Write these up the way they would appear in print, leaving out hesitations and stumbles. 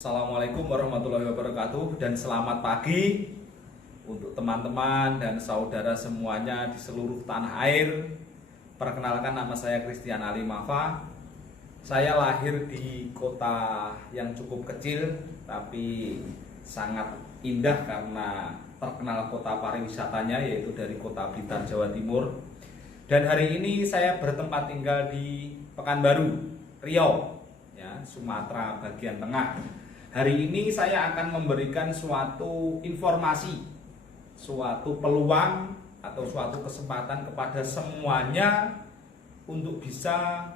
Assalamualaikum warahmatullahi wabarakatuh dan selamat pagi untuk teman-teman dan saudara semuanya di seluruh tanah air. Perkenalkan, nama saya Christian Ali Mafa. Saya lahir di kota yang cukup kecil tapi sangat indah karena terkenal kota pariwisatanya, yaitu dari kota Blitar, Jawa Timur. Dan hari ini saya bertempat tinggal di Pekanbaru, Riau, ya, Sumatera bagian tengah. Hari ini saya akan memberikan suatu informasi, suatu peluang atau suatu kesempatan kepada semuanya untuk bisa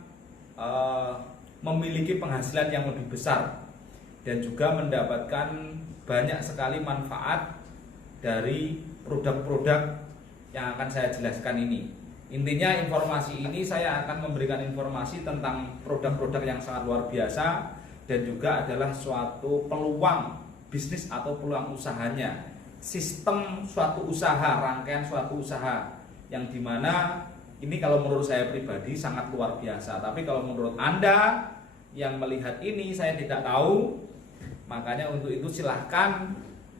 memiliki penghasilan yang lebih besar dan juga mendapatkan banyak sekali manfaat dari produk-produk yang akan saya jelaskan ini. Intinya informasi ini saya akan memberikan informasi tentang produk-produk yang sangat luar biasa dan juga adalah suatu peluang bisnis atau peluang usahanya, sistem suatu usaha, rangkaian suatu usaha yang dimana ini kalau menurut saya pribadi sangat luar biasa. Tapi kalau menurut Anda yang melihat ini saya tidak tahu, makanya untuk itu silahkan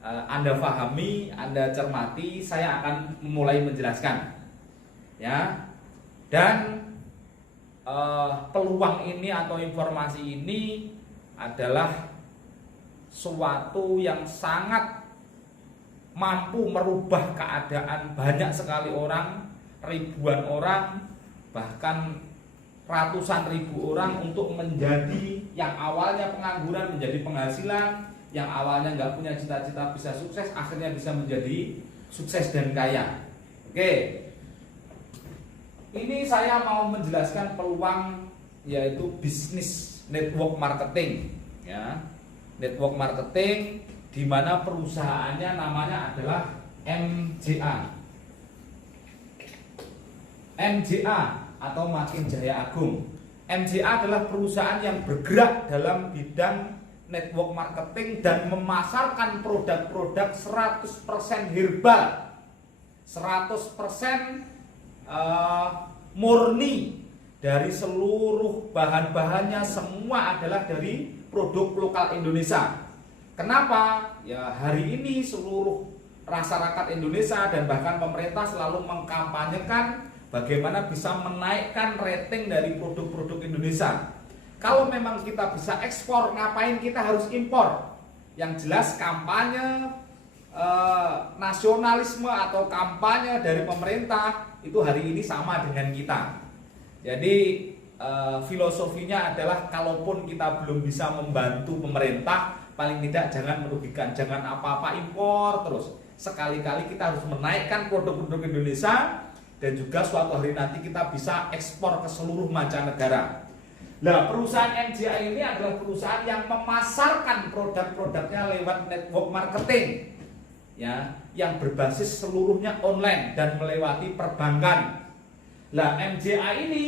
Anda pahami, Anda cermati. Saya akan mulai menjelaskan, ya. Dan peluang ini atau informasi ini adalah suatu yang sangat mampu merubah keadaan banyak sekali orang, ribuan orang, bahkan ratusan ribu orang untuk menjadi yang awalnya pengangguran menjadi penghasilan, yang awalnya nggak punya cita-cita bisa sukses, akhirnya bisa menjadi sukses dan kaya. Oke, ini saya mau menjelaskan peluang yaitu bisnis network marketing, ya. Network marketing di mana perusahaannya namanya adalah MJA. MJA atau Makin Jaya Agung. MJA adalah perusahaan yang bergerak dalam bidang network marketing dan memasarkan produk-produk 100% herbal, 100% murni. Dari seluruh bahan-bahannya semua adalah dari produk lokal Indonesia. Kenapa? Ya, hari ini seluruh masyarakat Indonesia dan bahkan pemerintah selalu mengkampanyekan bagaimana bisa menaikkan rating dari produk-produk Indonesia. Kalau memang kita bisa ekspor, ngapain kita harus impor? Yang jelas kampanye nasionalisme atau kampanye dari pemerintah itu hari ini sama dengan kita. Jadi filosofinya adalah kalaupun kita belum bisa membantu pemerintah, paling tidak jangan merugikan, jangan apa-apa impor terus. Sekali-kali kita harus menaikkan produk-produk Indonesia dan juga suatu hari nanti kita bisa ekspor ke seluruh mancanegara. Nah, perusahaan MJA ini adalah perusahaan yang memasarkan produk-produknya lewat network marketing, ya, yang berbasis seluruhnya online dan melewati perbankan. Nah, MJA ini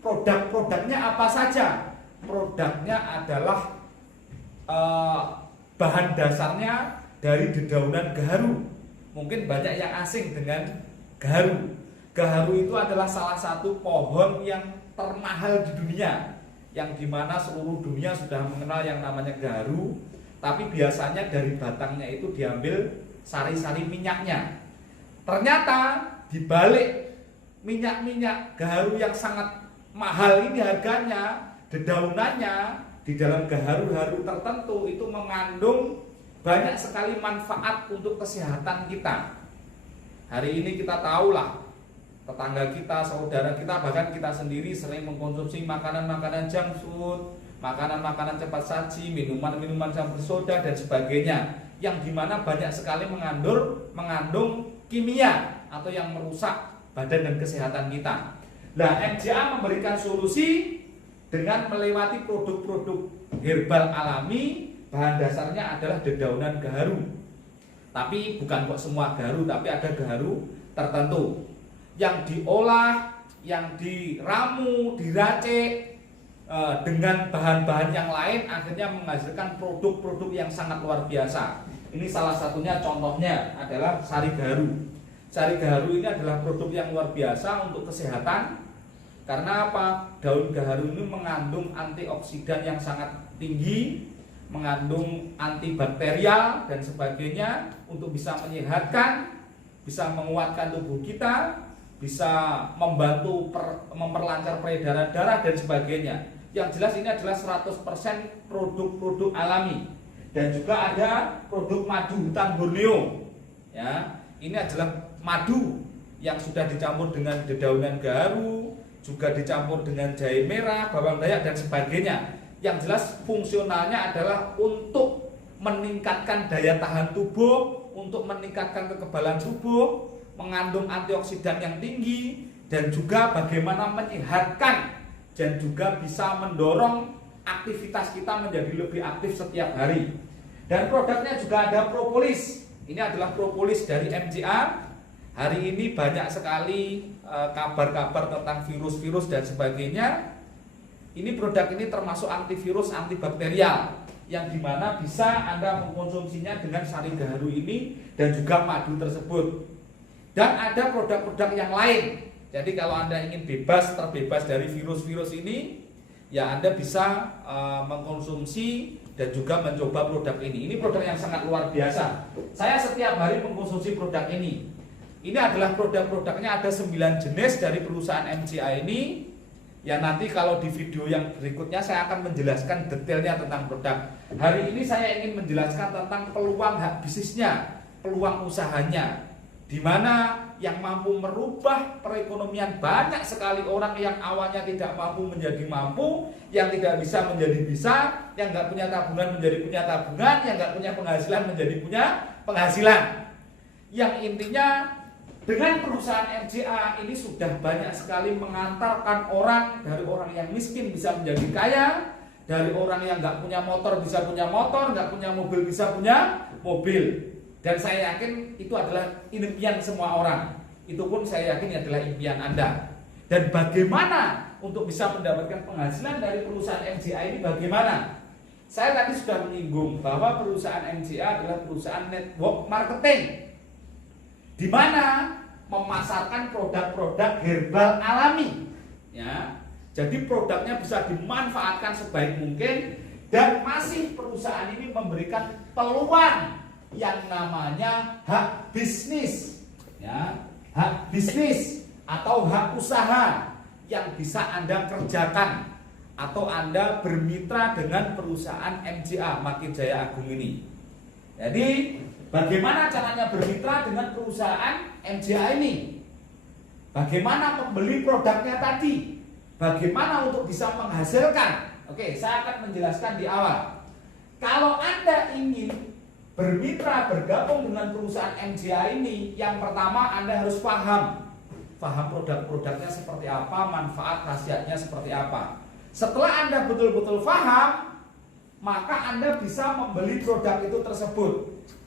produk-produknya apa saja? Produknya adalah bahan dasarnya dari dedaunan gaharu. Mungkin banyak yang asing dengan gaharu. Gaharu itu adalah salah satu pohon yang termahal di dunia, yang dimana seluruh dunia sudah mengenal yang namanya gaharu. Tapi biasanya dari batangnya itu diambil sari-sari minyaknya. Ternyata dibalik minyak-minyak gaharu yang sangat mahal ini harganya, dedaunannya di dalam gaharu-gaharu tertentu itu mengandung banyak sekali manfaat untuk kesehatan kita. Hari ini kita tahulah, tetangga kita, saudara kita, bahkan kita sendiri sering mengkonsumsi makanan-makanan junk food, makanan-makanan cepat saji, minuman-minuman campur soda dan sebagainya, yang dimana banyak sekali mengandung kimia atau yang merusak badan dan kesehatan kita. Nah, MJA memberikan solusi dengan melewati produk-produk herbal alami, bahan dasarnya adalah dedaunan gaharu. Tapi bukan kok semua gaharu, tapi ada gaharu tertentu yang diolah, yang diramu, diracik dengan bahan-bahan yang lain, akhirnya menghasilkan produk-produk yang sangat luar biasa. Ini salah satunya, contohnya adalah sari gaharu. Sari gaharu ini adalah produk yang luar biasa untuk kesehatan. Karena apa? Daun gaharu ini mengandung antioksidan yang sangat tinggi, mengandung antibakterial dan sebagainya untuk bisa menyehatkan, bisa menguatkan tubuh kita, bisa membantu memperlancar peredaran darah dan sebagainya. Yang jelas ini adalah 100% produk-produk alami. Dan juga ada produk madu hutan Borneo. Ya, ini adalah madu yang sudah dicampur dengan dedaunan gaharu, juga dicampur dengan jahe merah, bawang dayak dan sebagainya. Yang jelas fungsionalnya adalah untuk meningkatkan daya tahan tubuh, untuk meningkatkan kekebalan tubuh, mengandung antioksidan yang tinggi, dan juga bagaimana menyehatkan dan juga bisa mendorong aktivitas kita menjadi lebih aktif setiap hari. Dan produknya juga ada propolis. Ini adalah propolis dari MCA. Hari ini banyak sekali kabar-kabar tentang virus-virus dan sebagainya. Ini produk ini termasuk antivirus, antibakterial, yang dimana bisa Anda mengkonsumsinya dengan sari gaharu ini dan juga madu tersebut. Dan ada produk-produk yang lain. Jadi kalau Anda ingin terbebas dari virus-virus ini, ya Anda bisa mengkonsumsi dan juga mencoba produk ini. Ini produk yang sangat luar biasa. Saya setiap hari mengkonsumsi produk ini. Ini adalah produk-produknya, ada 9 jenis dari perusahaan MCA ini. Ya nanti kalau di video yang berikutnya saya akan menjelaskan detailnya tentang produk. Hari ini saya ingin menjelaskan tentang peluang hak bisnisnya, peluang usahanya, di mana yang mampu merubah perekonomian banyak sekali orang yang awalnya tidak mampu menjadi mampu, yang tidak bisa menjadi bisa, yang nggak punya tabungan menjadi punya tabungan, yang nggak punya penghasilan menjadi punya penghasilan. Yang intinya dengan perusahaan MCA ini sudah banyak sekali mengantarkan orang dari orang yang miskin bisa menjadi kaya, dari orang yang nggak punya motor bisa punya motor, nggak punya mobil bisa punya mobil. Dan saya yakin itu adalah impian semua orang. Itu pun saya yakin adalah impian Anda. Dan bagaimana untuk bisa mendapatkan penghasilan dari perusahaan MCA ini bagaimana? Saya tadi sudah menyinggung bahwa perusahaan MCA adalah perusahaan network marketing, di mana memasarkan produk-produk herbal alami. Ya, jadi produknya bisa dimanfaatkan sebaik mungkin, dan masih perusahaan ini memberikan peluang yang namanya hak bisnis, ya, hak bisnis atau hak usaha yang bisa Anda kerjakan atau Anda bermitra dengan perusahaan MCA Makin Jaya Agung ini. Jadi bagaimana caranya bermitra dengan perusahaan MCA ini? Bagaimana membeli produknya tadi? Bagaimana untuk bisa menghasilkan? Oke, saya akan menjelaskan di awal. Kalau Anda ingin bermitra, bergabung dengan perusahaan MCA ini, yang pertama Anda harus paham produk-produknya seperti apa, manfaat khasiatnya seperti apa. Setelah Anda betul-betul paham, maka Anda bisa membeli produk itu tersebut.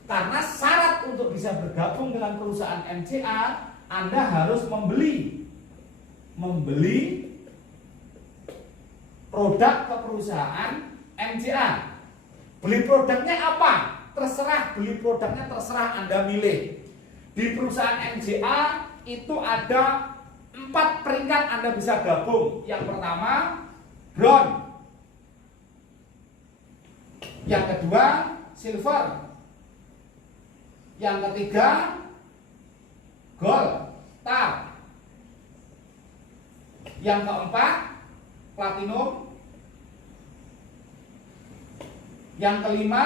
Karena syarat untuk bisa bergabung dengan perusahaan MCA, Anda harus membeli produk ke perusahaan MCA. Beli produknya apa? Terserah, beli produknya terserah Anda milih. Di perusahaan MCA itu ada 4 peringkat Anda bisa gabung. Yang pertama, brown. Yang kedua, silver. Yang ketiga, gold, star. Yang keempat, platinum. Yang kelima,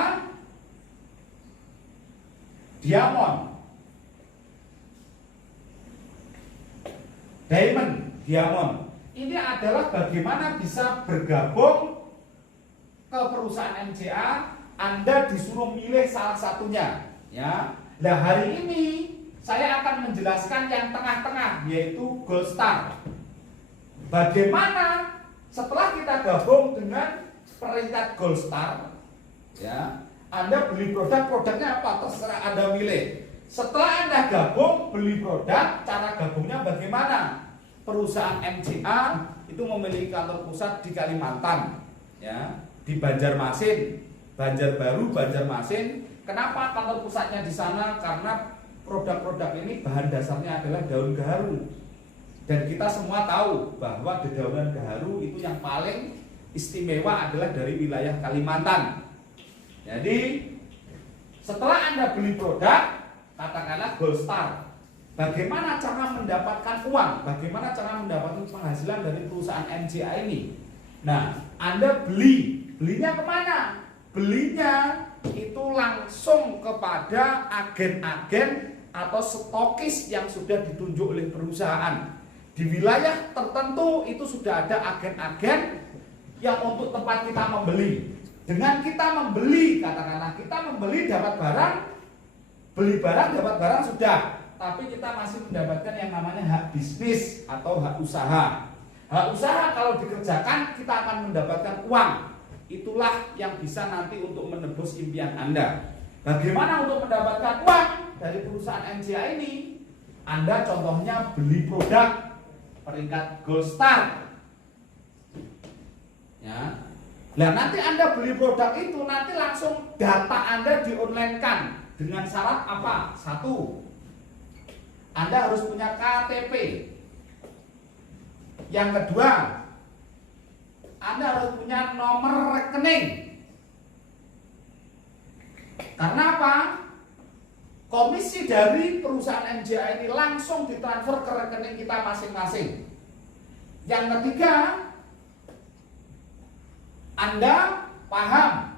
diamond. Diamond, diamond. Ini adalah bagaimana bisa bergabung ke perusahaan MCA. Anda disuruh milih salah satunya, ya. Nah, hari ini saya akan menjelaskan yang tengah-tengah, yaitu Gold Star. Bagaimana setelah kita gabung dengan peringkat Gold Star, ya, Anda beli produknya apa? Terserah Anda milih. Setelah Anda gabung, beli produk, cara gabungnya bagaimana? Perusahaan MCA itu memiliki kantor pusat di Kalimantan, ya, di Banjarmasin, Banjarbaru, Banjarmasin. Kenapa kantor pusatnya di sana? Karena produk-produk ini bahan dasarnya adalah daun gaharu. Dan kita semua tahu bahwa dedaunan gaharu itu yang paling istimewa adalah dari wilayah Kalimantan. Jadi setelah Anda beli produk, katakanlah Gold Star, bagaimana cara mendapatkan uang? Bagaimana cara mendapatkan penghasilan dari perusahaan MJA ini? Nah, Anda belinya kemana? Belinya itu langsung kepada agen-agen atau stokis yang sudah ditunjuk oleh perusahaan. Di wilayah tertentu itu sudah ada agen-agen yang untuk tempat kita membeli. Dengan kita membeli, katakanlah kita membeli dapat barang, beli barang dapat barang sudah, tapi kita masih mendapatkan yang namanya hak bisnis atau hak usaha. Hak usaha kalau dikerjakan kita akan mendapatkan uang. Itulah yang bisa nanti untuk menebus impian Anda. Bagaimana untuk mendapatkan uang dari perusahaan MJA ini? Anda contohnya beli produk peringkat Gold Star. Ya. Nah, nanti Anda beli produk itu, nanti langsung data Anda di-online-kan dengan syarat apa? Satu, Anda harus punya KTP. Yang kedua, Anda harus punya nomor rekening. Karena apa? Komisi dari perusahaan MJA ini langsung ditransfer ke rekening kita masing-masing. Yang ketiga, Anda paham.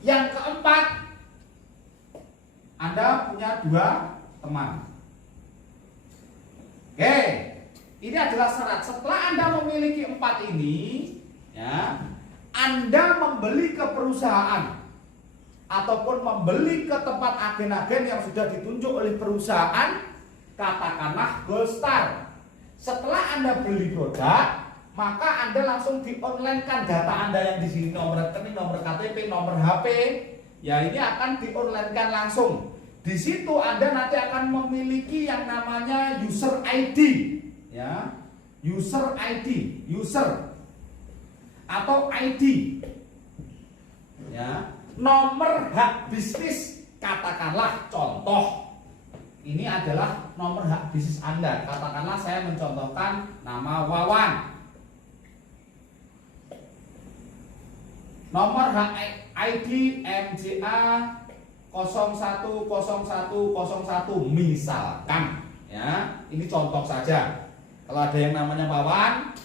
Yang keempat, Anda punya 2 teman. Oke, ini adalah syarat. Setelah Anda memiliki 4 ini, ya, Anda membeli ke perusahaan ataupun membeli ke tempat agen-agen yang sudah ditunjuk oleh perusahaan, katakanlah Gold Star. Setelah Anda beli produk, maka Anda langsung di-online-kan data Anda yang di sini, nomor rekening, nomor KTP, nomor HP, ya ini akan di-online-kan langsung. Di situ Anda nanti akan memiliki yang namanya user ID, ya, user ID, user atau ID, ya, nomor hak bisnis, katakanlah contoh. Ini adalah nomor hak bisnis Anda. Katakanlah saya mencontohkan nama Wawan. Nomor hak ID MJA 010101 misalkan, ya. Ini contoh saja. Kalau ada yang namanya Wawan,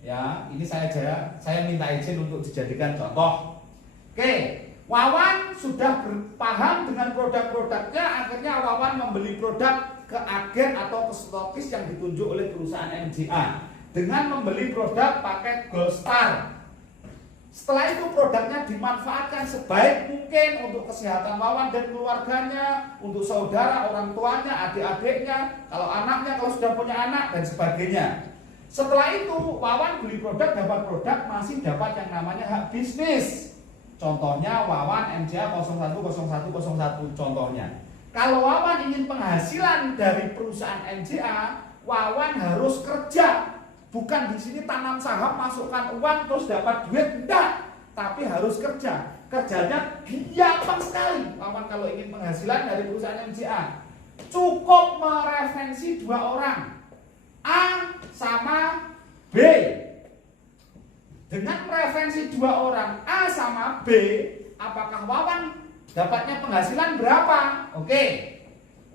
ya, ini saya minta izin untuk dijadikan contoh. Oke. Wawan sudah paham dengan produk-produknya, akhirnya Wawan membeli produk ke agen atau ke stokis yang ditunjuk oleh perusahaan MJA dengan membeli produk paket Gold Star. Setelah itu produknya dimanfaatkan sebaik mungkin untuk kesehatan Wawan dan keluarganya, untuk saudara, orang tuanya, adik-adiknya, kalau anaknya, kalau sudah punya anak dan sebagainya. Setelah itu Wawan beli produk, dapat produk, masih dapat yang namanya hak bisnis. Contohnya Wawan MJA 010101 contohnya. Kalau Wawan ingin penghasilan dari perusahaan MJA, Wawan harus kerja. Bukan di sini tanam saham, masukkan uang terus dapat duit, enggak. Tapi harus kerja. Kerjanya gampang sekali. Wawan kalau ingin penghasilan dari perusahaan MJA, cukup mereferensi 2 orang, A sama B. Dengan referensi 2 orang A sama B, apakah Wawan dapatnya penghasilan berapa? Oke.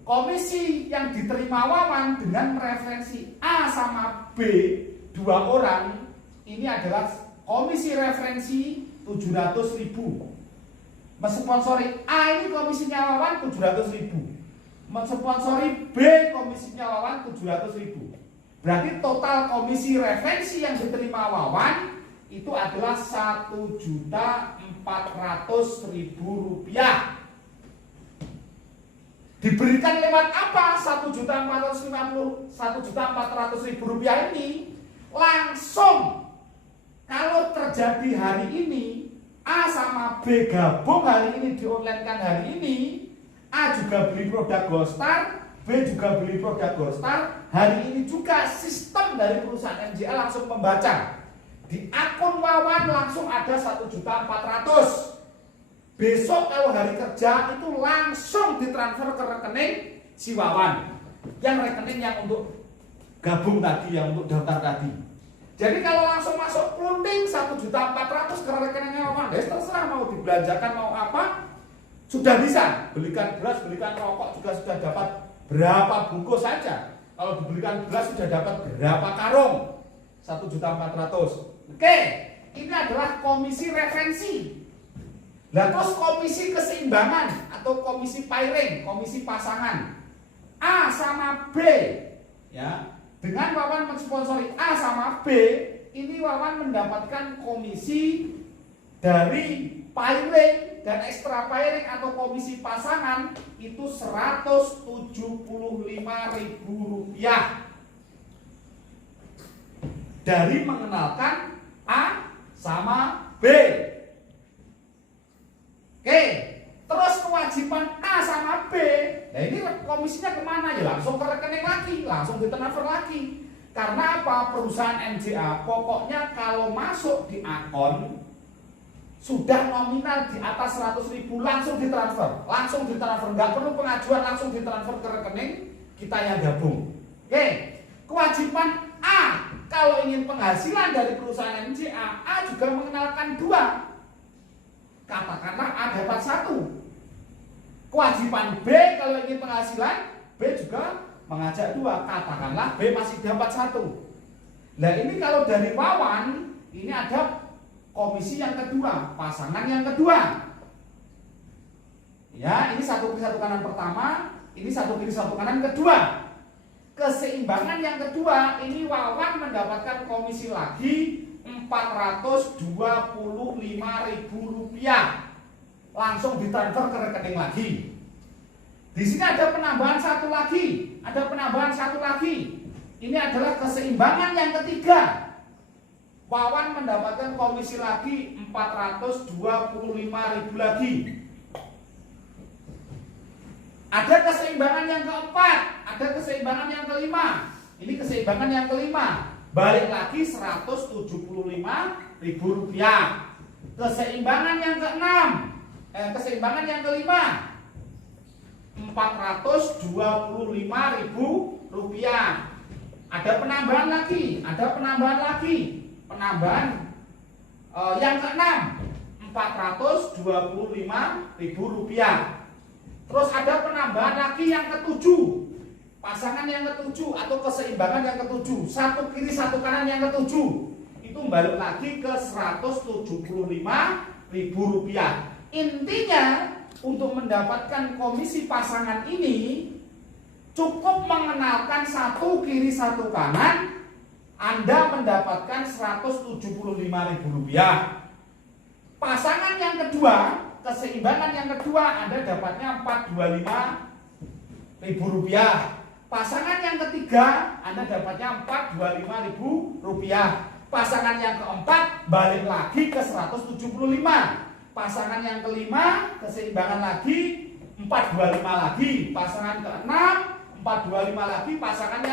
Komisi yang diterima Wawan dengan referensi A sama B, 2 orang, ini adalah komisi referensi 700.000. Mensponsori A ini komisinya Wawan 700.000. Mensponsori B komisinya Wawan 700.000. Berarti total komisi referensi yang diterima Wawan itu adalah Rp1.400.000. Diberikan lewat apa Rp1.400.000 ini? Langsung, kalau terjadi hari ini, A sama B gabung hari ini, di-online-kan hari ini, A juga beli produk Gold Star, B juga beli produk Gold Star, hari ini juga sistem dari perusahaan MJA langsung membaca. Di akun Wawan langsung ada Rp1.400.000. Besok kalau hari kerja itu langsung ditransfer ke rekening si Wawan. Yang rekening yang untuk gabung tadi, yang untuk daftar tadi. Jadi kalau langsung masuk plunting 1.400.000 ke rekeningnya Wawan, terserah mau dibelanjakan mau apa, sudah bisa. Belikan beras, belikan rokok juga sudah dapat berapa bungkus saja. Kalau dibelikan beras sudah dapat berapa karung? 1.400.000. Oke, ini adalah komisi referensi. Nah, terus komisi keseimbangan atau komisi pairing, komisi pasangan A sama B, ya. Dengan Wawan mensponsori A sama B, ini Wawan mendapatkan komisi dari pairing dan ekstra pairing atau komisi pasangan itu Rp175.000 dari mengenalkan A sama B. Oke, terus kewajiban A sama B, nah ini komisinya kemana ya? Langsung ke rekening lagi, langsung ditransfer lagi. Karena apa? Perusahaan MJA pokoknya kalau masuk di akun sudah nominal di atas 100.000 langsung ditransfer, nggak perlu pengajuan, langsung ditransfer ke rekening kita yang gabung. Oke, kewajiban A kalau ingin penghasilan dari perusahaan MJA, A juga mengenalkan 2. Katakanlah A dapat 1. Kewajiban B kalau ingin penghasilan, B juga mengajak 2. Katakanlah B masih dapat 1. Nah ini kalau dari Wawan, ini ada komisi yang kedua, pasangan yang kedua. Ya, ini 1 kiri 1 kanan pertama, ini 1 kiri 1 kanan kedua. Keseimbangan yang kedua, ini Wawan mendapatkan komisi lagi Rp425.000 langsung ditransfer ke rekening lagi. Di sini ada penambahan satu lagi, Ini adalah keseimbangan yang ketiga. Wawan mendapatkan komisi lagi Rp425.000 lagi. Ada keseimbangan yang keempat, ada keseimbangan yang kelima. Ini keseimbangan yang kelima. Balik lagi Rp175.000. Keseimbangan yang keenam, keseimbangan yang kelima Rp425.000. Ada penambahan lagi, penambahan yang keenam Rp425.000. Terus ada penambahan lagi yang ketujuh, pasangan yang ketujuh atau keseimbangan yang ketujuh, 1 kiri 1 kanan yang ketujuh, itu balik lagi ke Rp175.000. Intinya untuk mendapatkan komisi pasangan ini cukup mengenalkan 1 kiri 1 kanan, Anda mendapatkan Rp175.000. Pasangan yang kedua, keseimbangan yang kedua, Anda dapatnya Rp425.000. Pasangan yang ketiga, Anda dapatnya Rp425.000. Pasangan yang keempat, balik lagi ke 175. Pasangan yang kelima, keseimbangan lagi, 425 lagi. Pasangan keenam, 425 lagi. Pasangan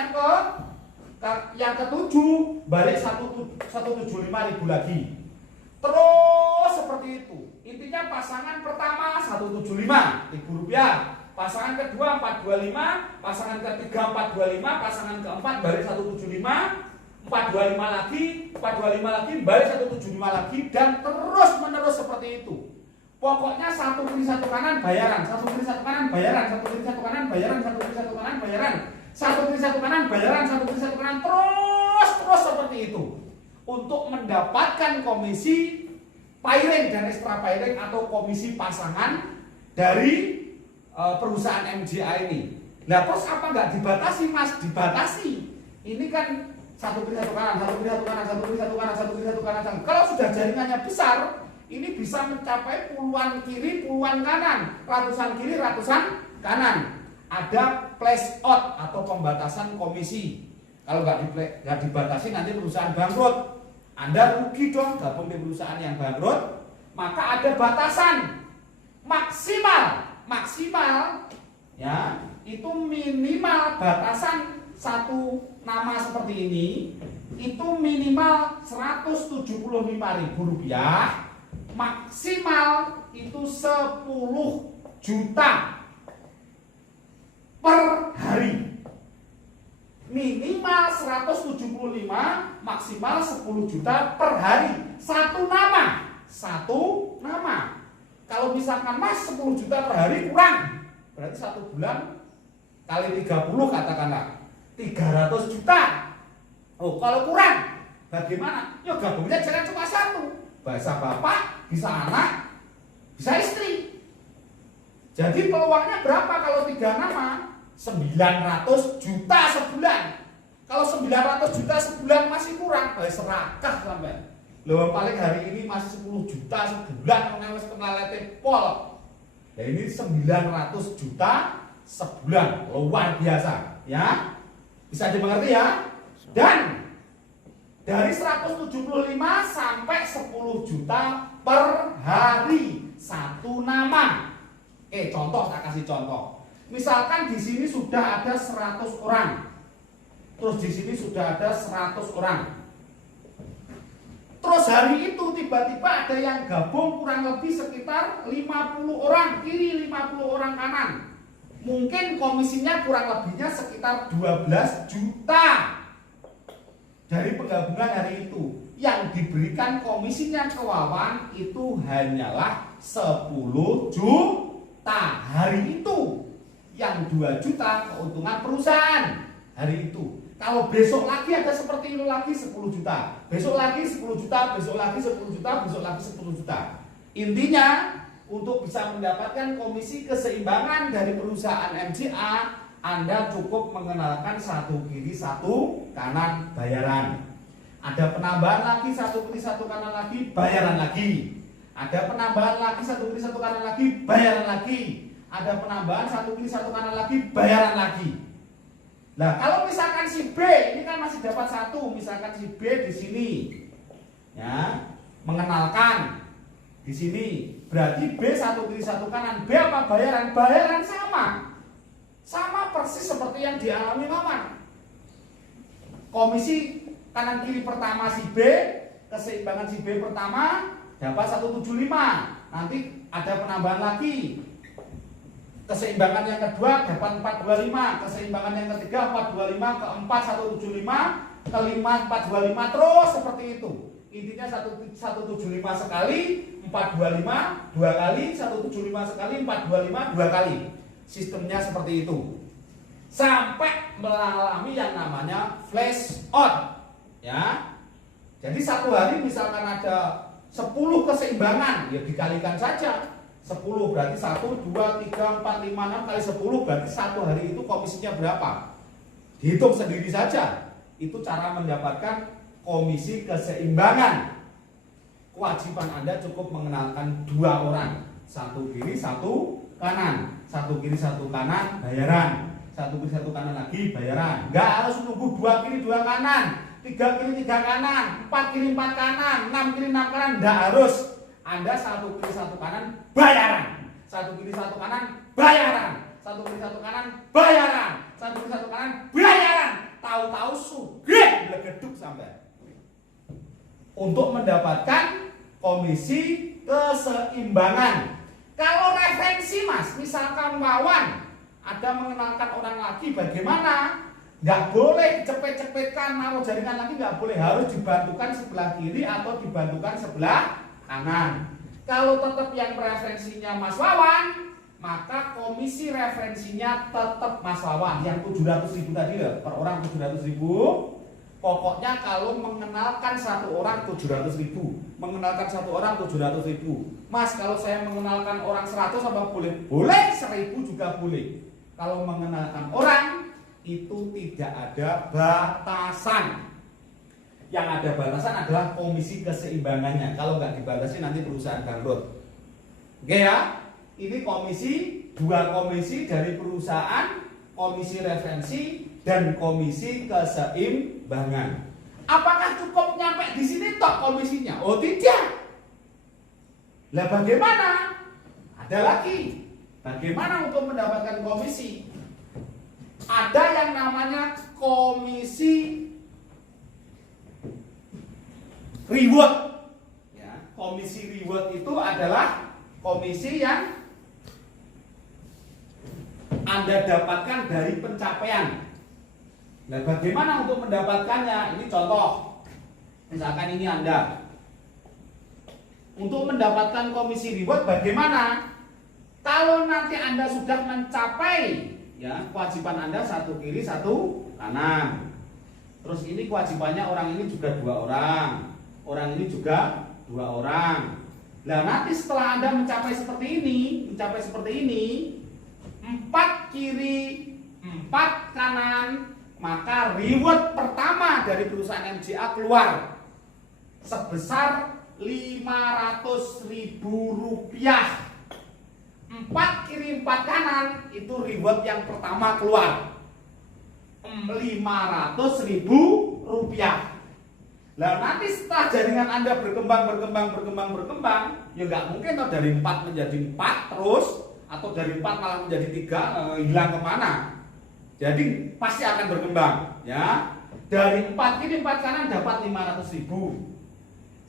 yang ketujuh, balik 175.000 lagi. Terus seperti itu. Intinya pasangan pertama Rp175.000, pasangan kedua 425, pasangan ketiga 425, pasangan keempat balik 175, 425 lagi, balik 175 lagi, dan terus menerus seperti itu. Pokoknya 1 kiri 1 kanan bayaran, 1 kiri 1 kanan bayaran, 1 kiri 1 kanan bayaran, 1 kiri 1 kanan bayaran, 1 kiri 1 kanan bayaran, 1 kiri 1 kanan, terus seperti itu. Untuk mendapatkan komisi pairing dan ekstra pairing atau komisi pasangan dari perusahaan MJA ini. Nah terus apa nggak dibatasi Mas? Dibatasi. Ini kan 1 kiri 1 kanan, 1 kiri 1 kanan, 1 kiri 1 kanan, 1 kiri 1 kanan. Kalau sudah jaringannya besar, ini bisa mencapai puluhan kiri, puluhan kanan, ratusan kiri, ratusan kanan. Ada place out atau pembatasan komisi. Kalau nggak dibatasi nanti perusahaan bangkrut. Anda rugi dong gabung di perusahaan yang bangkrut. Maka ada batasan maksimal ya, itu minimal batasan satu nama seperti ini itu minimal Rp175.000, maksimal itu 10 juta per hari. minimal 175, maksimal 10 juta per hari. Satu nama. Kalau misalkan Mas 10 juta per hari kurang, berarti 1 bulan kali 30 katakanlah 300 juta. Oh, kalau kurang bagaimana? Ya gabungnya jangan cuma satu. Bisa bapak, bisa anak, bisa istri. Jadi peluangnya berapa kalau 3 nama? 900 juta sebulan. Kalau 900 juta sebulan masih kurang, serakah sampai. Loh paling hari ini masih 10 juta sebulan wis kenalete pol. Ya ini 900 juta sebulan, luar biasa, ya. Bisa dimengerti ya? Dan dari 175 sampai 10 juta per hari satu nama. Contoh, saya kasih contoh. Misalkan di sini sudah ada 100 orang. Terus di sini sudah ada 100 orang. Terus hari itu tiba-tiba ada yang gabung kurang lebih sekitar 50 orang kiri, 50 orang kanan. Mungkin komisinya kurang lebihnya sekitar 12 juta. Dari penggabungan hari itu, yang diberikan komisinya ke Wawan itu hanyalah 10 juta hari itu. Yang 2 juta keuntungan perusahaan hari itu. Kalau besok lagi ada seperti itu lagi 10 juta. Besok lagi 10 juta, besok lagi 10 juta, besok lagi 10 juta. Intinya untuk bisa mendapatkan komisi keseimbangan dari perusahaan MCA, Anda cukup mengenalkan satu kiri satu kanan bayaran. Ada penambahan lagi satu kiri satu kanan lagi bayaran lagi. Ada penambahan lagi satu kiri satu kanan lagi bayaran lagi. Ada penambahan satu kiri satu kanan lagi bayaran lagi. Nah, kalau misalkan si B ini kan masih dapat satu, misalkan si B di sini, ya, mengenalkan di sini, berarti B satu kiri satu kanan. B apa bayaran? Bayaran sama persis seperti yang dialami Maman. Komisi kanan kiri pertama si B, keseimbangan si B pertama dapat 175. Nanti ada penambahan lagi. Keseimbangan yang kedua dapat 425, keseimbangan yang ketiga 425, keempat 175, kelima 425, terus seperti itu. Intinya 175 sekali, 425 dua kali, 175 sekali, 425 dua kali. Sistemnya seperti itu. Sampai mengalami yang namanya flash out. Ya. Jadi satu hari misalkan ada 10 keseimbangan, ya dikalikan saja. 10 berarti 1, 2, 3, 4, 5, 6 kali 10 berarti satu hari itu komisinya berapa? Dihitung sendiri saja. Itu cara mendapatkan komisi keseimbangan. Kewajiban Anda cukup mengenalkan 2 orang. Satu kiri, satu kanan. Satu kiri, satu kanan, bayaran. Satu kiri, satu kanan lagi, bayaran. Nggak harus nunggu 2 kiri, 2 kanan. 3 kiri, 3 kanan. 4 kiri, 4 kanan. 6 kiri, 6 kanan. Nggak harus. Anda satu kiri satu kanan bayaran, satu kiri satu kanan bayaran, satu kiri satu kanan bayaran, satu kiri satu kanan bayaran. Tahu-tahu sugih blegeduk sampai. Untuk mendapatkan komisi keseimbangan. Kalau referensi Mas, misalkan Wawan ada mengenalkan orang lagi, bagaimana? Nggak boleh cepet-cepetkan naruh jaringan lagi, nggak boleh, harus dibantukan sebelah kiri atau dibantukan sebelah kanan. Kalau tetap yang referensinya Mas Wawan, maka komisi referensinya tetap Mas Wawan yang 700.000 tadi loh, per orang 700.000. Pokoknya kalau mengenalkan satu orang 700.000, mengenalkan satu orang 700.000. Mas, kalau saya mengenalkan orang 100 apa boleh? Boleh, 1000 juga boleh. Kalau mengenalkan orang itu tidak ada batasan. Yang ada batasan adalah komisi keseimbangannya. Kalau nggak dibatasi nanti perusahaan bangkrut. Oke ya, ini dua komisi dari perusahaan, komisi referensi dan komisi keseimbangan. Apakah cukup nyampe di sini tok komisinya? Oh tidak. Lah bagaimana? Ada lagi. Bagaimana untuk mendapatkan komisi? Ada yang namanya komisi reward. Ya, komisi reward itu adalah komisi yang Anda dapatkan dari pencapaian. Nah, bagaimana untuk mendapatkannya? Ini contoh. Misalkan ini Anda. Untuk mendapatkan komisi reward bagaimana? Kalau nanti Anda sudah mencapai ya kewajiban Anda satu kiri satu kanan. Terus ini kewajibannya orang ini juga 2 orang. Orang ini juga 2 orang. Nah, nanti setelah Anda mencapai seperti ini, 4 kiri, 4 kanan, maka reward pertama dari perusahaan MJA keluar sebesar Rp500.000. 4 kiri 4 kanan itu reward yang pertama keluar Rp500.000. Nah, nanti setelah jaringan Anda berkembang, ya nggak mungkin toh dari 4 menjadi 4 terus, atau dari 4 malah menjadi 3, hilang kemana. Jadi pasti akan berkembang, ya. Dari 4 kiri 4 kanan dapat Rp500.000.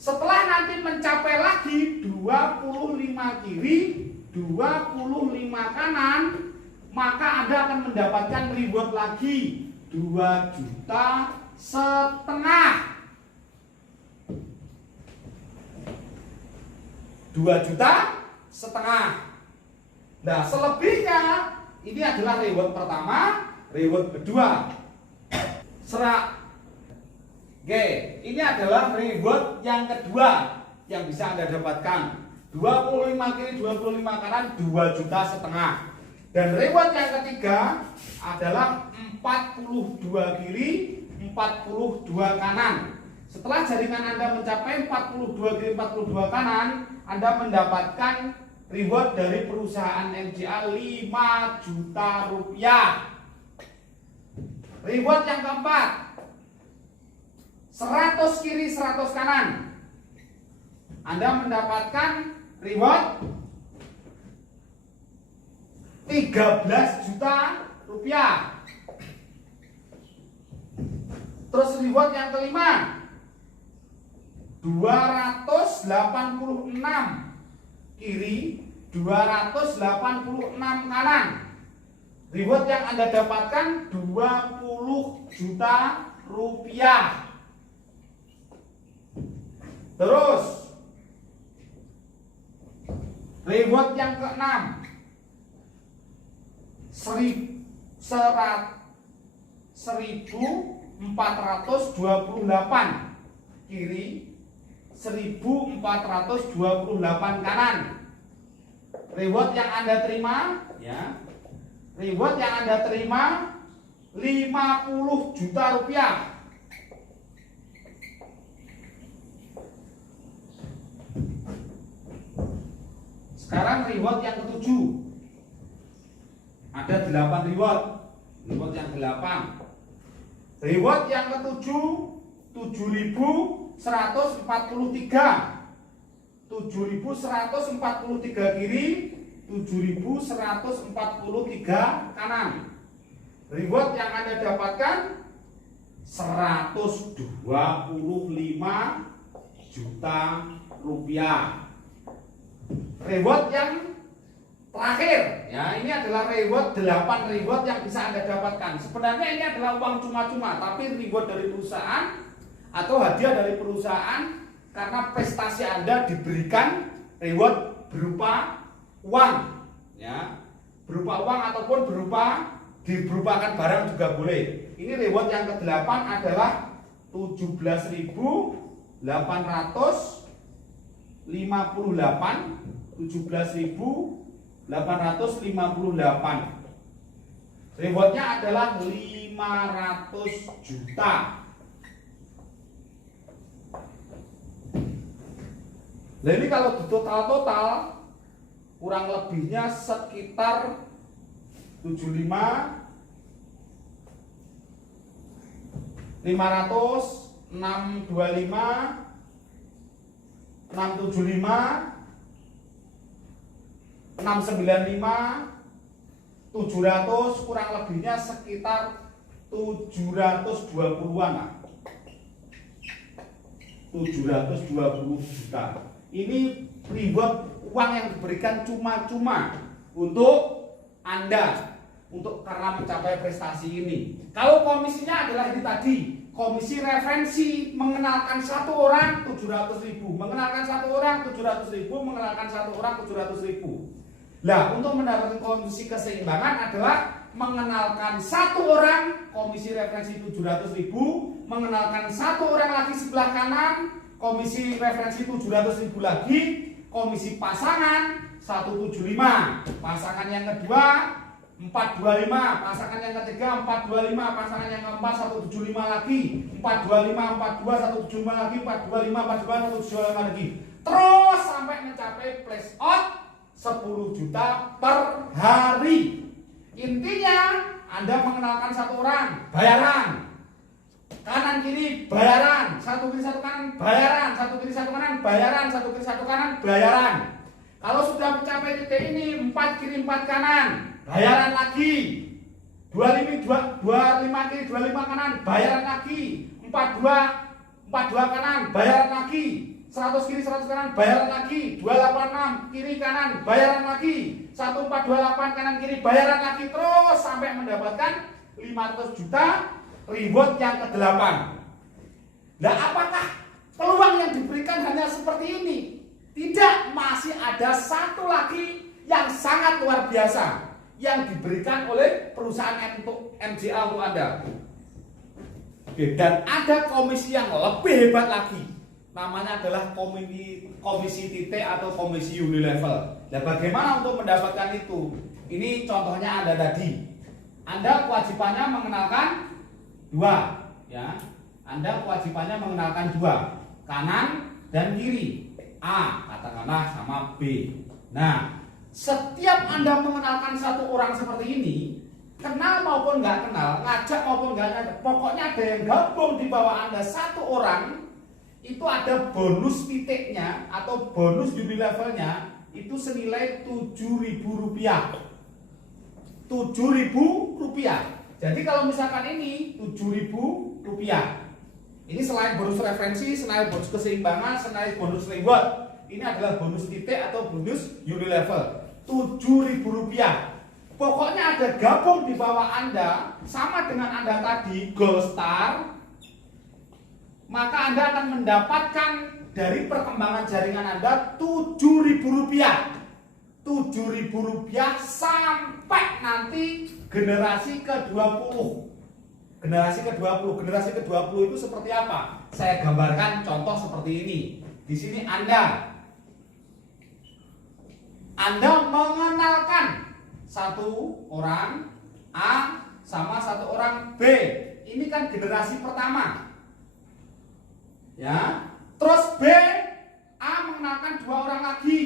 Setelah nanti mencapai lagi 25 kiri, 25 kanan, maka Anda akan mendapatkan reward lagi 2,5 juta. 2,5 juta. Nah, selebihnya ini adalah reward pertama, reward kedua. Serak. Oke, ini adalah reward yang kedua yang bisa Anda dapatkan. 25 kiri 25 kanan 2,5 juta. Dan reward yang ketiga adalah 42 kiri 42 kanan. Setelah jaringan Anda mencapai 42 kiri 42 kanan, Anda mendapatkan reward dari perusahaan MJA 5 juta rupiah. Reward yang keempat, 100 kiri 100 kanan. Anda mendapatkan reward 13 juta rupiah. Terus reward yang kelima, 286 kiri 286 kanan. Reward yang Anda dapatkan 20 juta rupiah. Terus reward yang keenam, 1.428 kiri 1.428 kanan. Reward yang Anda terima, ya, reward yang Anda terima 50 juta rupiah. Sekarang reward yang ketujuh. Ada 8 reward. Reward yang 8. Reward yang ketujuh 7.143. 7.143 kiri, 7.143 kanan. Reward yang Anda dapatkan 125 juta rupiah. Reward yang terakhir, ya, ini adalah reward 8 reward yang bisa Anda dapatkan. Sebenarnya ini adalah uang cuma-cuma, tapi reward dari perusahaan atau hadiah dari perusahaan karena prestasi Anda diberikan reward berupa uang, ya, berupa uang ataupun berupakan barang juga boleh. Ini reward yang ke-8 adalah 17.858. 17.858. Rewardnya adalah 500 juta. Nah, ini kalau di total kurang lebihnya sekitar 75, 500, 625, 675, 695, 700, kurang lebihnya sekitar 720-an. 720 juta. Ini reward uang yang diberikan cuma-cuma untuk Anda. karena mencapai prestasi ini. Kalau komisinya adalah ini tadi, komisi referensi mengenalkan satu orang 700.000, mengenalkan satu orang 700.000, mengenalkan satu orang 700.000. Nah, untuk mendapatkan komisi keseimbangan adalah mengenalkan satu orang komisi referensi 700.000, mengenalkan satu orang lagi sebelah kanan komisi referensi 700.000 lagi, komisi pasangan 175, pasangan yang kedua 425, pasangan yang ketiga 425, pasangan yang keempat 175 lagi, 425, 42, 175 lagi, 425, 425, 175 lagi, terus sampai mencapai place out 10 juta per hari. Intinya Anda mengenalkan satu orang, bayaran kanan kiri bayaran, satu kiri satu kanan bayaran, satu kiri satu kanan bayaran, satu kiri satu kanan bayaran. Kalau sudah mencapai titik ini 4 kiri 4 kanan bayaran lagi, 25 kiri 25 kanan bayaran lagi, 42 kanan bayaran lagi, 100 kiri 100 kanan bayaran lagi, 286 kiri kanan bayaran lagi, 1428 kanan kiri bayaran lagi, terus sampai mendapatkan 500 juta reward yang ke-8. Nah, apakah peluang yang diberikan hanya seperti ini? Tidak, masih ada satu lagi yang sangat luar biasa yang diberikan oleh perusahaan MGA untuk Anda. Oke, dan ada komisi yang lebih hebat lagi. Namanya adalah komisi titik atau komisi unilevel. Nah, bagaimana untuk mendapatkan itu? Ini contohnya Anda tadi. Anda kewajibannya mengenalkan 2, ya. Anda kewajibannya mengenalkan 2, kanan dan kiri. A katakanlah sama B. Nah, setiap Anda mengenalkan satu orang seperti ini, kenal maupun nggak kenal, ngajak maupun nggak ngajak, pokoknya ada yang gabung di bawah Anda satu orang, itu ada bonus titiknya atau bonus unilevelnya itu senilai Rp7.000. Rp7.000. Jadi kalau misalkan ini Rp7.000. Ini selain bonus referensi, selain bonus keseimbangan, selain bonus reward, ini adalah bonus titik atau bonus unilevel. Rp7.000. Pokoknya ada gabung di bawah Anda sama dengan Anda tadi Gold Star, maka Anda akan mendapatkan dari perkembangan jaringan Anda Rp7.000. Rp7.000 sampai nanti generasi ke-20. Generasi ke-20 itu seperti apa? Saya gambarkan contoh seperti ini. Di sini Anda mengenalkan satu orang A sama satu orang B. Ini kan generasi pertama. Ya. Terus B, A mengenalkan 2 orang lagi,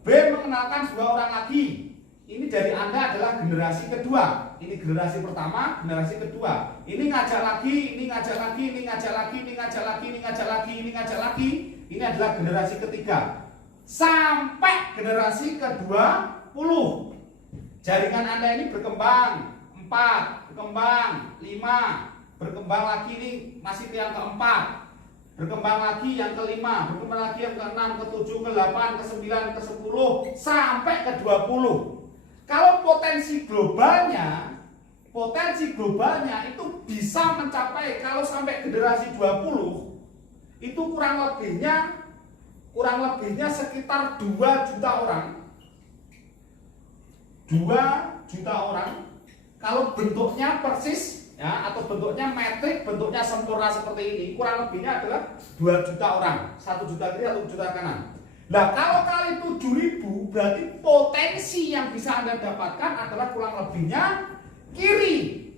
B mengenalkan 2 orang lagi. Ini dari Anda adalah generasi kedua. Ini generasi pertama, generasi kedua. Ini ngajak lagi, ini ngajak lagi, ini ngajak lagi, ini ngajak lagi, ini ngajak lagi, ini ngajak lagi. Ini adalah generasi ketiga. Sampai generasi ke-20. Jaringan Anda ini berkembang 4, berkembang 5, berkembang lagi ini masih yang keempat. Berkembang lagi yang ke-5, berkembang lagi yang ke-6, ke-7, ke-8, ke-9, ke-10 sampai ke-20. Kalau potensi globalnya itu bisa mencapai, kalau sampai generasi 20 itu kurang lebihnya sekitar 2 juta orang. 2 juta orang. Kalau bentuknya persis ya, atau bentuknya metrik, bentuknya sempurna seperti ini, kurang lebihnya adalah 2 juta orang. 1 juta kiri, 1 juta kanan. Nah, kalau kali 7.000 berarti potensi yang bisa Anda dapatkan adalah kurang lebihnya kiri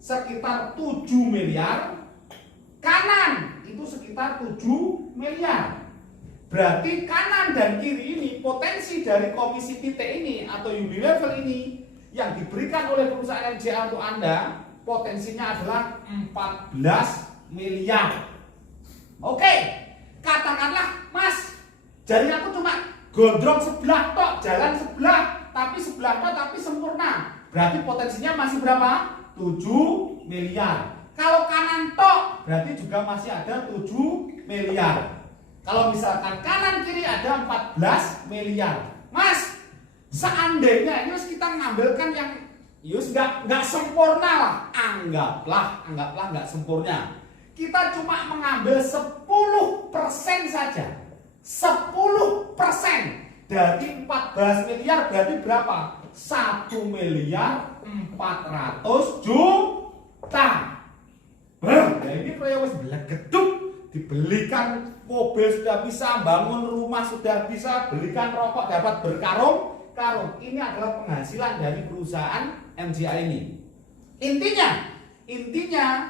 sekitar 7 miliar, kanan itu sekitar 7 miliar. Berarti kanan dan kiri ini potensi dari komisi titik ini atau unilevel ini yang diberikan oleh perusahaan MGA untuk Anda, potensinya adalah 14 miliar. Oke, katakanlah Mas, jadi aku cuma gondrong sebelah tok, jalan sebelah tapi sempurna. Berarti potensinya masih berapa? 7 miliar. Kalau kanan tok, berarti juga masih ada 7 miliar. Kalau misalkan kanan kiri ada 14 miliar. Mas, seandainya ini kita ngambilkan yang Yus nggak sempurna lah, anggaplah nggak sempurna. Kita cuma mengambil 10% saja. 10% dari 14 miliar berarti berapa? 1 miliar 400 juta. Nah ini proyek wis gedung, dibelikan mobil sudah bisa, bangun rumah sudah bisa, belikan rokok dapat berkarung-karung. Ini adalah penghasilan dari perusahaan MGI ini. Intinya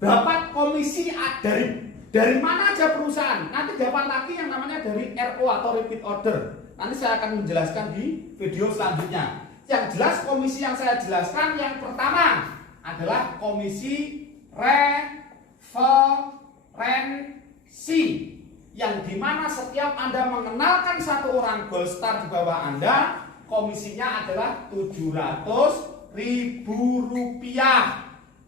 dapat komisi dari mana aja perusahaan. Nanti dapat lagi yang namanya dari RO atau repeat order. Nanti saya akan menjelaskan di video selanjutnya. Yang jelas komisi yang saya jelaskan yang pertama adalah komisi referensi, yang dimana setiap Anda mengenalkan satu orang Gold Star di bawah Anda, komisinya adalah Rp700.000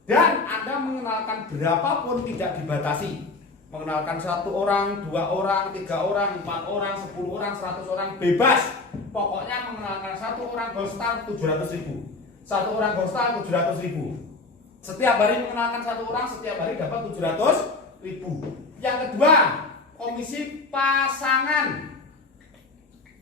dan Anda mengenalkan berapapun tidak dibatasi. Mengenalkan 1 orang, 2 orang, 3 orang, 4 orang, 10 orang, 100 orang, bebas. Pokoknya mengenalkan 1 orang Gold Star 700.000. 1 orang Gold Star 700.000. Setiap hari mengenalkan 1 orang, setiap hari dapat 700.000. Yang kedua, komisi pasangan.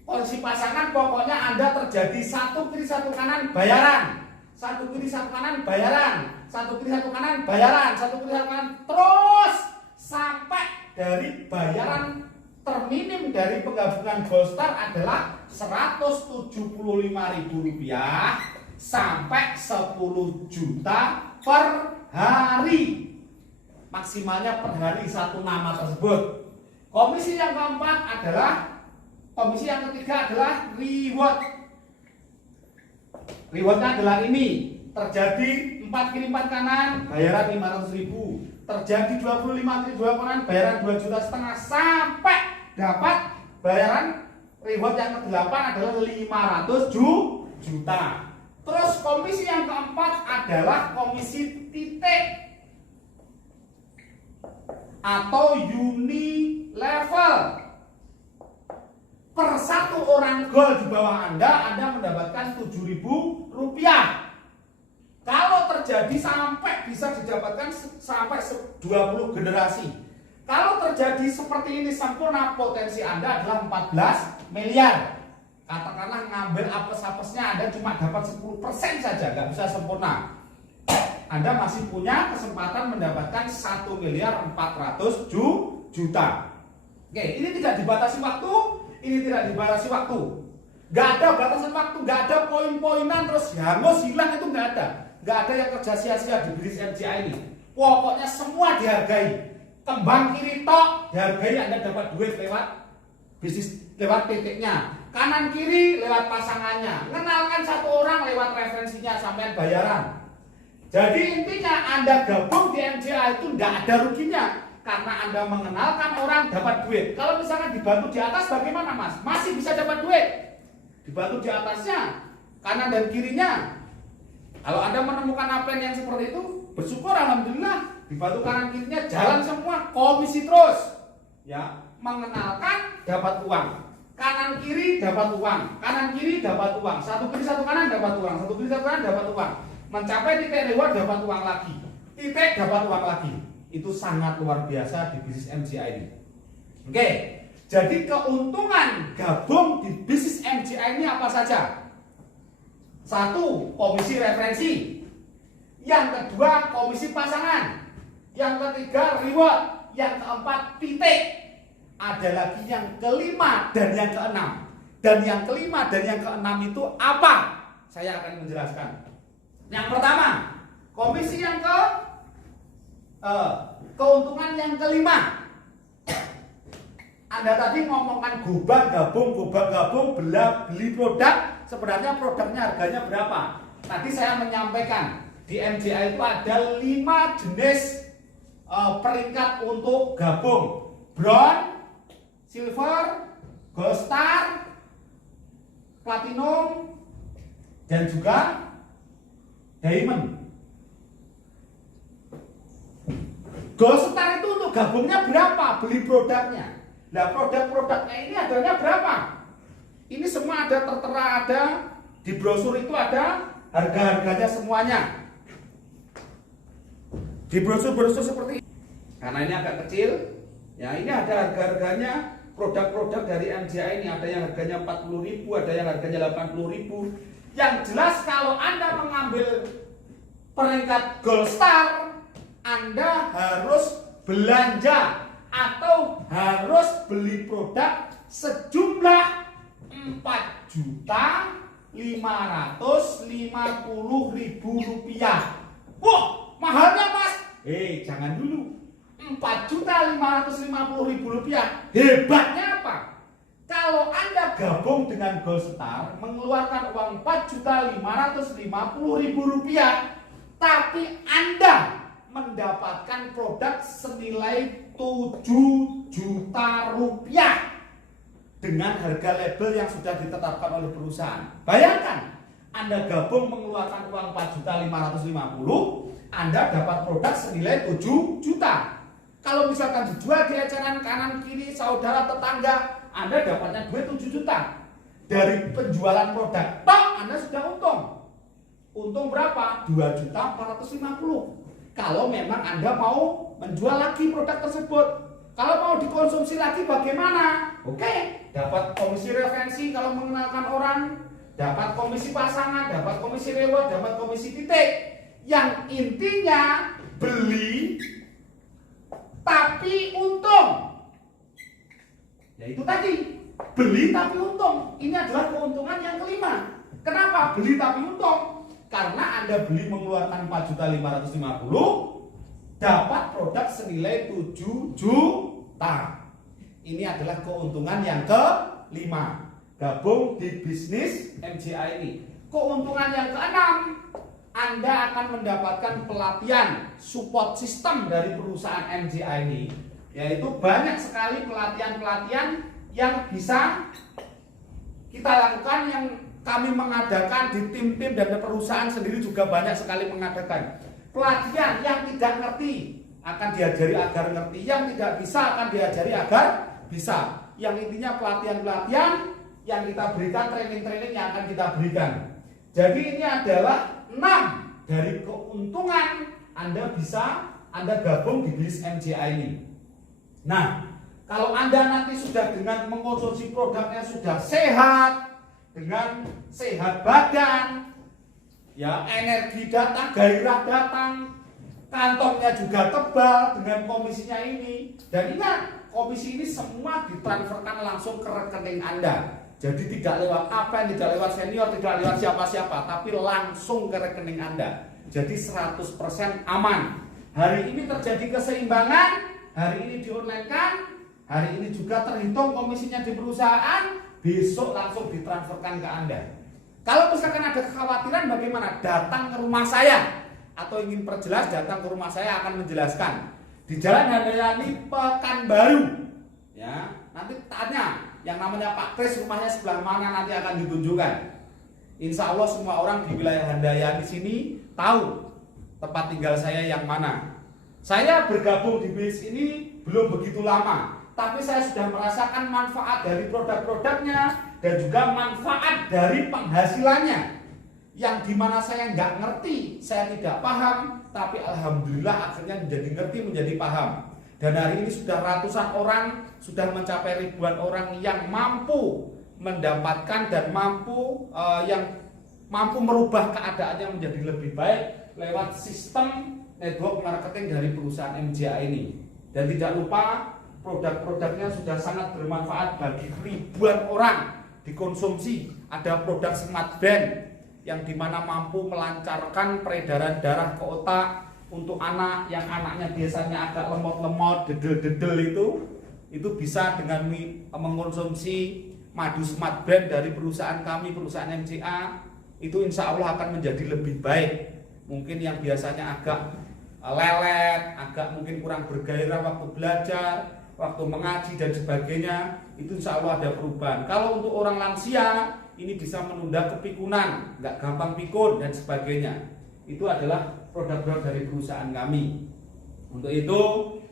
Komisi pasangan pokoknya Anda terjadi 1 kiri 1 kanan bayaran. 1 kiri 1 kanan bayaran. 1 kiri 1 kanan bayaran. 1 kiri 1 kanan terus sampai dari bayaran terminim dari penggabungan Gold Star adalah Rp175.000 sampai 10 juta per hari. Maksimalnya per hari 1 nama tersebut. Komisi yang keempat adalah komisi yang ketiga adalah reward. Rewardnya adalah ini. Terjadi 4 kiri 4 kanan bayaran 500.000. Terjadi 25 kiri 2 kanan bayaran 2,5 juta sampai dapat bayaran reward yang ke-8 adalah 500 juta. Terus komisi yang keempat adalah komisi titik atau unilevel. Per 1 orang gold di bawah Anda mendapatkan Rp7.000. Kalau terjadi sampai bisa didapatkan sampai 20 generasi. Kalau terjadi seperti ini sempurna, potensi Anda adalah 14 miliar. Katakanlah ngambil apes-apesnya Anda cuma dapat 10% saja, nggak bisa sempurna. Anda masih punya kesempatan mendapatkan 1.400.000 juta. Oke, ini tidak dibatasi waktu, ini tidak dibatasi waktu. Nggak ada batasan waktu, nggak ada poin-poinan terus hangus hilang, itu nggak ada. Nggak ada yang kerja sia-sia di bisnis MGI ini. Pokoknya semua dihargai. Kembang kiri tok dihargai, Anda dapat duit lewat bisnis, lewat titiknya. Kanan kiri lewat pasangannya. Kenalkan 1 orang lewat referensinya sampai bayaran. Jadi intinya Anda gabung di MGI itu tidak ada ruginya. Karena Anda mengenalkan orang dapat duit. Kalau misalkan dibantu di atas bagaimana Mas? Masih bisa dapat duit. Dibantu di atasnya, kanan dan kirinya. Kalau Anda menemukan upline yang seperti itu, bersyukur alhamdulillah. Dibantu kanan kirinya jalan semua, komisi terus. Ya, mengenalkan dapat uang. Kanan kiri dapat uang, kanan kiri dapat uang. 1 kiri 1 kanan dapat uang, 1 kiri 1 kanan dapat uang. Mencapai titik reward dapat uang lagi. Titik dapat uang lagi. Itu sangat luar biasa di bisnis MGI ini. Oke, jadi keuntungan gabung di bisnis MGI ini apa saja? 1, komisi referensi. Yang kedua, komisi pasangan. Yang ketiga, reward. Yang keempat, titik. Ada lagi yang kelima dan yang keenam. Dan yang kelima dan yang keenam itu apa? Saya akan menjelaskan. Yang pertama, komisi yang keuntungan yang kelima. Anda tadi ngomongkan gobang gabung, beli produk. Sebenarnya produknya harganya berapa? Tadi saya menyampaikan di MGI itu ada 5 jenis peringkat untuk gabung: Brown, Silver, Gold Star, Platinum, dan juga Diamond. Gold Star itu untuk gabungnya berapa? Beli produknya. Nah, produk-produknya ini harganya berapa? Ini semua ada tertera, ada Di brosur itu ada harga-harganya semuanya. Di brosur-brosur seperti ini. Karena ini agak kecil, ya ini ada harga-harganya produk-produk dari MJI ini. Ada yang harganya 40.000, ada yang harganya 80.000. Yang jelas kalau Anda mengambil peringkat Gold Star, Anda harus belanja atau harus beli produk sejumlah 4.550.000 rupiah. Wah, mahalnya Mas. Jangan dulu. 4.550.000 rupiah. Hebatnya apa? Kalau Anda gabung dengan Gold Star, mengeluarkan uang 4.550.000 rupiah, tapi Anda mendapatkan produk senilai 7 juta rupiah dengan harga label yang sudah ditetapkan oleh perusahaan. Bayangkan, Anda gabung mengeluarkan uang 4.550.000, Anda dapat produk senilai 7 juta. Kalau misalkan dijual di eceran kanan kiri saudara tetangga, Anda dapatnya duit 7 juta. Dari penjualan produk, toh Anda sudah untung. Untung berapa? 2.450.000. Kalau memang Anda mau menjual lagi produk tersebut. Kalau mau dikonsumsi lagi bagaimana? Oke, dapat komisi referensi kalau mengenalkan orang, dapat komisi pasangan, dapat komisi reward, dapat komisi titik. Yang intinya beli tapi untung. Ya itu tadi, beli tapi untung. Ini adalah keuntungan yang kelima. Kenapa beli tapi untung? Karena Anda beli mengeluarkan 4.550.000, dapat produk senilai 7 juta. Ini adalah keuntungan yang kelima. Gabung di bisnis MJI ini. Keuntungan yang keenam, Anda akan mendapatkan pelatihan support system dari perusahaan MJI ini. Yaitu banyak sekali pelatihan-pelatihan yang bisa kita lakukan, yang kami mengadakan di tim-tim dan perusahaan sendiri juga banyak sekali mengadakan. Pelatihan yang tidak ngerti akan diajari agar ngerti, yang tidak bisa akan diajari agar bisa. Yang intinya pelatihan-pelatihan yang kita berikan, training-training yang akan kita berikan. Jadi ini adalah 6 dari keuntungan Anda gabung di bisnis MJI ini. Nah, kalau Anda nanti sudah dengan mengkonsumsi produknya sudah sehat, dengan sehat badan, ya energi datang, gairah datang, kantongnya juga tebal dengan komisinya ini. Dan ingat, komisi ini semua ditransferkan langsung ke rekening Anda. Jadi tidak lewat tidak lewat senior, tidak lewat siapa-siapa, tapi langsung ke rekening Anda. Jadi 100% aman. Hari ini terjadi keseimbangan, hari ini di-online-kan, hari ini juga terhitung komisinya di perusahaan, besok langsung ditransferkan ke Anda. Kalau misalkan ada kekhawatiran bagaimana? Datang ke rumah saya atau ingin perjelas, datang ke rumah saya akan menjelaskan. Di Jalan Handayani Pekanbaru. Ya, nanti tanya yang namanya Pak Kris, rumahnya sebelah mana, nanti akan ditunjukkan. Insya Allah semua orang di wilayah Handayani sini tahu tempat tinggal saya yang mana. Saya bergabung di bisnis ini belum begitu lama, tapi saya sudah merasakan manfaat dari produk-produknya dan juga manfaat dari penghasilannya. Yang dimana saya nggak ngerti, saya tidak paham, tapi alhamdulillah akhirnya menjadi ngerti, menjadi paham. Dan hari ini sudah ratusan orang, sudah mencapai ribuan orang yang mampu mendapatkan dan mampu merubah keadaannya menjadi lebih baik lewat sistem network marketing dari perusahaan MJI ini. Dan tidak lupa produk-produknya sudah sangat bermanfaat bagi ribuan orang dikonsumsi. Ada produk Smart Band yang dimana mampu melancarkan peredaran darah ke otak untuk anak yang anaknya biasanya agak lemot-lemot, dedel-dedel itu bisa dengan mengkonsumsi madu Smart Band dari perusahaan kami, perusahaan MJA, itu insya Allah akan menjadi lebih baik. Mungkin yang biasanya agak lelet, agak mungkin kurang bergairah waktu belajar, waktu mengaji dan sebagainya, itu insya Allah ada perubahan. Kalau untuk orang lansia, ini bisa menunda kepikunan, nggak gampang pikun dan sebagainya. Itu adalah produk-produk dari perusahaan kami. Untuk itu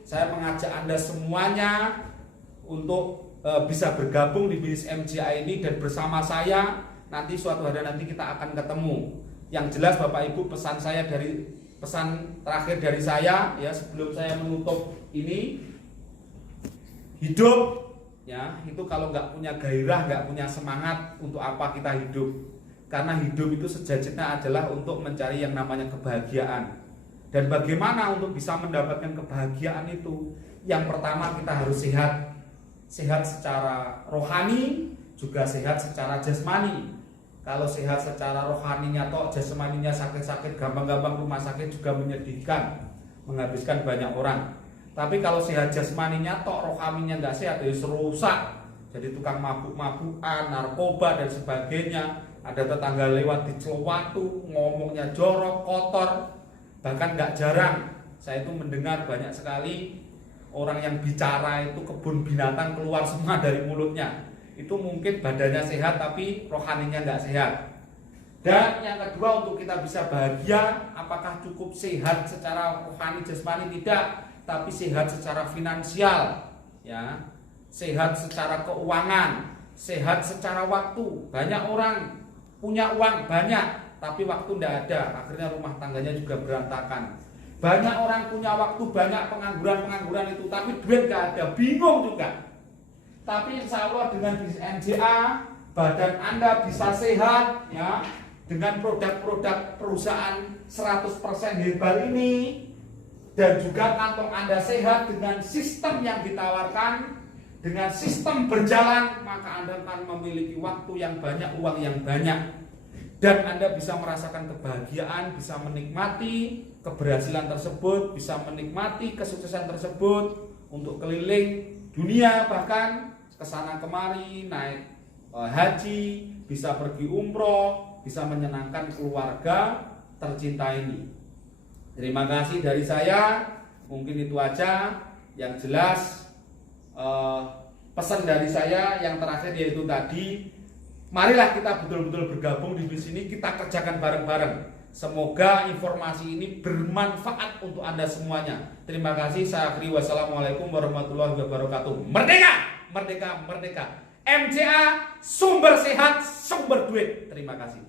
saya mengajak Anda semuanya untuk bisa bergabung di bisnis MJI ini dan bersama saya nanti suatu hari nanti kita akan ketemu. Yang jelas Bapak Ibu, pesan terakhir dari saya ya sebelum saya menutup ini, hidup ya itu kalau nggak punya gairah, nggak punya semangat, untuk apa kita hidup? Karena hidup itu sejatinya adalah untuk mencari yang namanya kebahagiaan. Dan bagaimana untuk bisa mendapatkan kebahagiaan itu? Yang pertama kita harus sehat. Sehat secara rohani, juga sehat secara jasmani. Kalau sehat secara rohaninya tok, jasmaninya sakit-sakit, gampang-gampang rumah sakit juga menyedihkan, menghabiskan banyak orang. Tapi kalau sehat jasmaninya tok, rohaninya nggak sehat, ya rusak. Jadi tukang mabuk-mabukan, narkoba dan sebagainya. Ada tetangga lewat di celowatu, ngomongnya jorok, kotor. Bahkan nggak jarang saya itu mendengar banyak sekali orang yang bicara itu kebun binatang keluar semua dari mulutnya. Itu mungkin badannya sehat tapi rohaninya nggak sehat. Dan yang kedua, untuk kita bisa bahagia, apakah cukup sehat secara rohani jasmani? Tidak, tapi sehat secara finansial, ya, sehat secara keuangan, sehat secara waktu. Banyak orang punya uang banyak tapi waktu tidak ada, akhirnya rumah tangganya juga berantakan. Banyak orang punya waktu banyak, pengangguran itu, tapi duit gak ada, bingung juga. Tapi insya Allah dengan bisnis MJA, badan Anda bisa sehat ya, dengan produk-produk perusahaan 100% herbal ini, dan juga kantong Anda sehat dengan sistem yang ditawarkan, dengan sistem berjalan, maka Anda akan memiliki waktu yang banyak, uang yang banyak. Dan Anda bisa merasakan kebahagiaan, bisa menikmati keberhasilan tersebut, bisa menikmati kesuksesan tersebut untuk keliling dunia, bahkan kesana kemari, naik haji, bisa pergi umroh, bisa menyenangkan keluarga tercinta ini. Terima kasih dari saya, mungkin itu aja. Yang jelas pesan dari saya yang terakhir yaitu tadi, marilah kita betul-betul bergabung di sini, kita kerjakan bareng-bareng. Semoga informasi ini bermanfaat untuk Anda semuanya. Terima kasih. Saya akhiri. Wassalamualaikum warahmatullahi wabarakatuh. Merdeka, merdeka, merdeka. MJA, sumber sehat, sumber duit. Terima kasih.